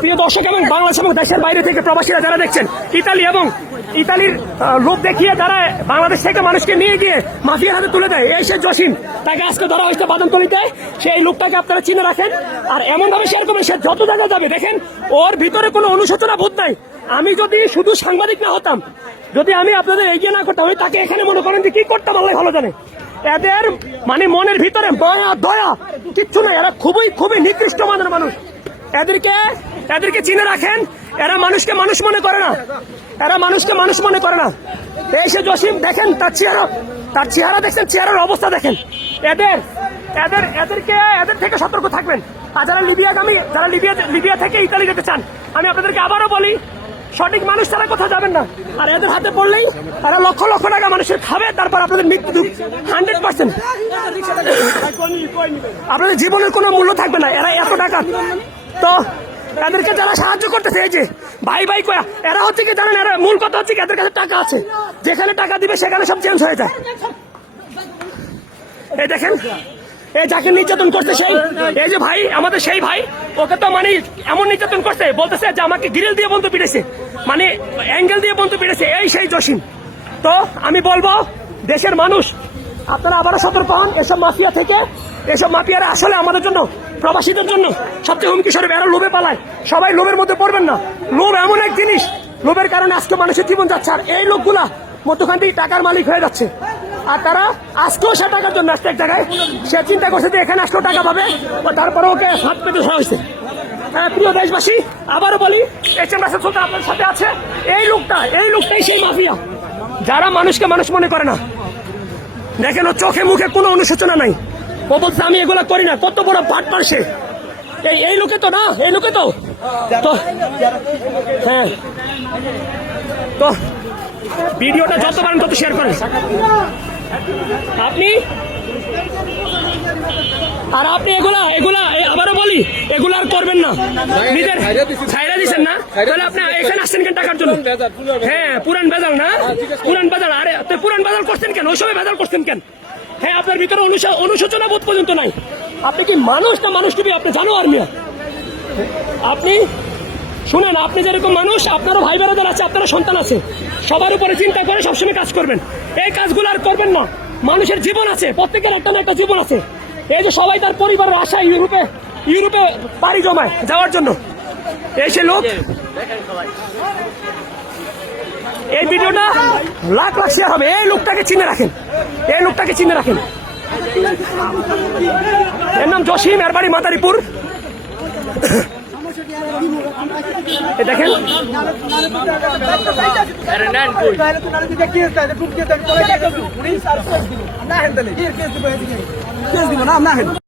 প্রিয় দর্শক এবং বাংলাদেশ এবং দেশের বাইরে থেকে প্রবাসীরা যারা দেখছেন, ইতালির লোক দেখিয়ে তারা বাংলাদেশ থেকে মানুষকে নিয়ে গিয়ে মাফিয়ার হাতে তুলে দেয়। এই সে জসিম, তাকে আজকে ধরা হয়েছে বাদামতলীতে। সেই লোকটাকে আপনারা চিনে রাখেন, আর এমন ভাবে শেয়ার করবেন সে যত জায়গায় যাবে। দেখেন ওর ভিতরে কোনো অনুশোচনা বোধ নাই। আমি যদি শুধু সাংবাদিক না হতাম, যদি আমি আপনাদের এগিয়ে না করতাম, তাকে এখানে মনে করেন যে কি করতাম আল্লাহ ভালো জানে। এদের মানে মনের ভিতরে দয়া কিচ্ছু নাই। এরা খুবই নিকৃষ্ট মানের মানুষ। এদেরকে চিনে রাখেন। এরা মানুষকে মানুষ মনে করে না, এই সে জসিম দেখেন, তার চেহারা দেখছেন, চেহারার অবস্থা দেখেন। এদের থেকে সতর্ক থাকবেন। আর যারা লিবিয়া থেকে ইতালি যেতে চান, আমি আপনাদেরকে আবারও বলি, সঠিক মানুষ তারা কোথাও যাবেন না। আর এদের হাতে পড়লেই তারা লক্ষ লক্ষ টাকা মানুষের খাবে, তারপর আপনাদের মৃত্যু 100%। আপনাদের জীবনের কোনো মূল্য থাকবে না। এরা এত টাকা, তো এদেরকে যারা সাহায্য করতেছে, এই যে ভাই কয়া, এরা হচ্ছে কি জানেন, এরা মূল কথা হচ্ছে কি এদের কাছে টাকা আছে। যেখানে টাকা দিবে সেখানে সব চেঞ্জ হয়ে যায়। এই দেখেন, এই যাকে নির্যাতন করতে এই যে ভাই, আমাদের সেই ভাই, ওকে তো মানে এমন নির্যাতন করতে বলতেছে যে আমাকে গ্রিল দিয়ে বন্ধু পিটেছে, মানে অ্যাঙ্গেল দিয়ে বন্ধু পিটেছে, এই সেই জসিম। তো আমি বলবো দেশের মানুষ, আপনারা আবারও সতর্ক হন এসব মাফিয়া থেকে। এসব মাফিয়ারা আসলে আমাদের জন্য, প্রবাসীদের জন্য সবচেয়ে হুমকি স্বরূপ। এরা লোভে পালায়, সবাই লোভের মধ্যে পড়বেন না। লোভ এমন এক জিনিস, লোভের কারণে আজকে মানুষের জীবন যাচ্ছে। আর এই লোকগুলা মধ্যখান থেকে টাকার মালিক হয়ে যাচ্ছে। আর তারা আজকেও সে টাকার জন্য আসছে এক জায়গায়, সে চিন্তা করছে যে এখানে আসলেও টাকা পাবে, তারপরে ওকে হাত পেতে ধরা হয়েছে। প্রিয় দেশবাসী, আবারও বলি, HM রাসেল সুলতান আপনার সাথে আছে। এই লোকটাই সেই মাফিয়া, যারা মানুষকে মানুষ মনে করে না। দেখেন ও চোখে মুখে কোনো অনুশোচনা নাই। ও বলছে আমি এগুলা করি না। কত বড় পার্টনার সে। এই লোকে তো না, এই লোকে তো হ্যাঁ। তো ভিডিওটা যত পারেন তত শেয়ার করেন আপনি। আর আপনি এগুলা আবারও বলি, এগুলা আর করবেন না। নিজের ছাইরা দিচ্ছেন না, তাহলে আপনি এখানে আসছেন কেন টাকার জন্য? হ্যাঁ, পুরান ভেজাল না, পুরান ভেজাল। আরে পুরান ভেজাল করছেন কেন? ওই সময় ভেজাল করছেন কেন? হ্যাঁ, আপনার ভিতরে অনুশোচনা বোধ পর্যন্ত নাই। আপনি কি মানুষ না মানুষ টিভি আপনি জানো? আর মিয়া আপনি শুনেন, আপনি যেরকম মানুষ, আপনারও ভাই বোনেদের আছে, আপনারও সন্তান আছে। সবার উপরে চিন্তা করে সবসময় কাজ করবেন। এই কাজগুলো আর করবেন না। মানুষের জীবন আছে, প্রত্যেকের একটা না একটা জীবন আছে। এই যে সবাই তার পরিবারের আশায় ইউরোপে পাড়ি জমায় যাওয়ার জন্য, এই সে লোক। এই ভিডিওটা লাখ শেয়ার হবে। এই লোকটাকে চিনে রাখেন, এর নাম জসিম, এর বাড়ি মাদারীপুর। দেখেন